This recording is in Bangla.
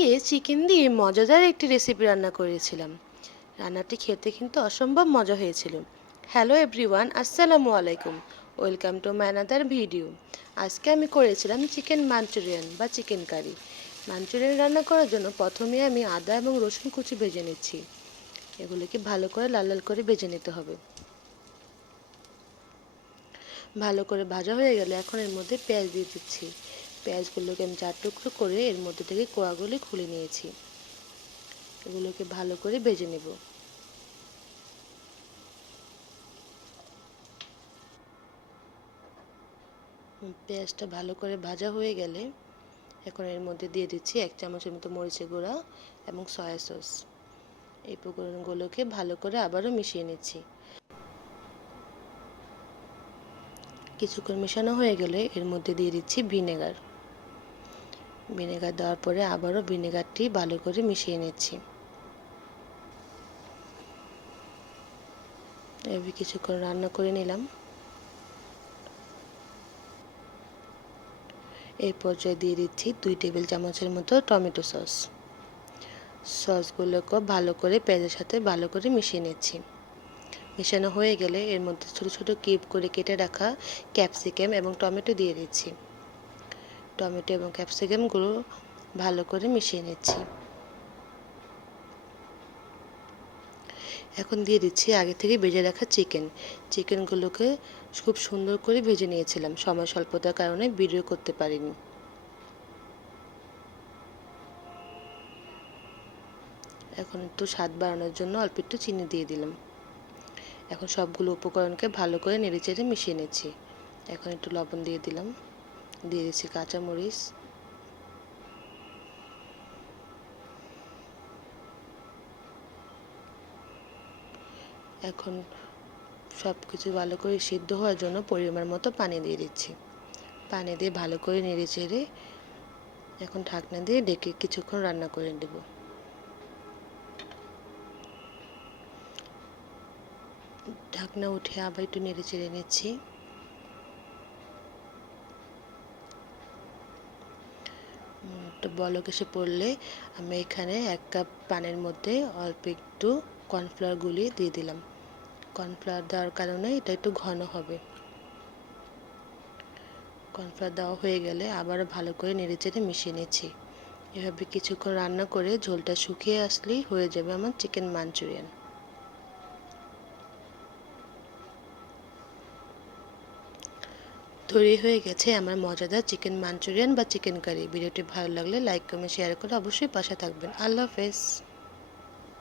আজকে চিকেন দিয়ে মজাদার একটি রেসিপি রান্না করেছিলাম। রান্নাটি খেতে কিন্তু অসম্ভব মজা হয়েছিল। হ্যালো এভরিওয়ান, আসসালামু আলাইকুম। Welcome to my another video. আজকে আমি করেছিলাম চিকেন মাঞ্চুরিয়ান বা চিকেন কারি। মাঞ্চুরিয়ান রান্না করার জন্য প্রথমে আমি আদা এবং রসুন কুচি ভেজে নিচ্ছি। এগুলোকে ভালো করে লাল লাল করে ভেজে নিতে হবে। ভালো করে ভাজা হয়ে গেলে এখন এর মধ্যে পেঁয়াজ দিয়ে দিচ্ছি। পেঁয়াজগুলোকে আমি 4 টুকরো করে এর মধ্যে থেকে কোয়াগুলি খুলে নিয়েছি। এগুলোকে ভালো করে ভেজে নেব। পেঁয়াজটা ভালো করে ভাজা হয়ে গেলে এখন এর মধ্যে দিয়ে দিচ্ছি 1 চামচের মতো মরিচের গুঁড়া এবং সয়া সস। এই উপকরণগুলোকে ভালো করে আবারও মিশিয়ে নিচ্ছি। কিছুক্ষণ মেশানো হয়ে গেলে এর মধ্যে দিয়ে দিচ্ছি ভিনেগার। ভিনেগার দেওয়ার পরে আবারও ভিনেগারটি ভালো করে মিশিয়ে নিচ্ছি। এভাবে কিছুক্ষণ রান্না করে নিলাম। এই পর্যায়ে দিয়ে দিচ্ছি 2 টেবিল চামচের মতো টমেটো সস। সসগুলোকে ভালো করে পেঁয়াজের সাথে ভালো করে মিশিয়ে নিচ্ছি। মেশানো হয়ে গেলে এর মধ্যে ছোট ছোট কিউব করে কেটে রাখা ক্যাপসিকাম এবং টমেটো দিয়ে দিচ্ছি। টমেটো এবং ক্যাপসিকামগুলো ভালো করে মিশিয়ে নিচ্ছি। এখন দিয়ে দিচ্ছি আগে থেকে ভেজে রাখা চিকেনগুলোকে খুব সুন্দর করে ভেজে নিয়েছিলাম। সময় স্বল্পতার কারণে ভিডিও করতে পারিনি। এখন একটু স্বাদ বাড়ানোর জন্য অল্প একটু চিনি দিয়ে দিলাম। এখন সবগুলো উপকরণকে ভালো করে নেড়েচেড়ে মিশিয়ে নিচ্ছি। এখন একটু লবণ দিয়ে দিলাম। দিয়ে দিচ্ছি কাঁচামরিচ। এখন সব কিছু ভালো করে সিদ্ধ হওয়ার জন্য পরিমাণ মতো পানি দিয়ে দিচ্ছি। পানি দিয়ে ভালো করে নেড়েচেড়ে এখন ঢাকনা দিয়ে ঢেকে কিছুক্ষণ রান্না করে দেব। ঢাকনা উঠে আবার একটু নেড়েচেড়ে নিচ্ছি। একটু বলক এসে পড়লে আমি এখানে 1 কাপ পানির মধ্যে অল্প একটু কর্নফ্লাওয়ার গুলিয়ে দিয়ে দিলাম। কর্নফ্লাওয়ার দেওয়ার কারণে এটা একটু ঘন হবে। কর্নফ্লাওয়ার দেওয়া হয়ে গেলে আবারও ভালো করে নেড়েচেড়ে মিশিয়ে নিচ্ছি। এভাবে কিছুক্ষণ রান্না করে ঝোলটা শুকিয়ে আসলেই হয়ে যাবে আমার চিকেন মাঞ্চুরিয়ান। তৈরি হয়ে গেছে আমার মজাদার চিকেন মাঞ্চুরিয়ান বা চিকেন কারি। ভিডিওটি ভালো লাগলে লাইক কমেন্ট শেয়ার করে অবশ্যই পাশে থাকবেন। আল্লাহ হাফেজ।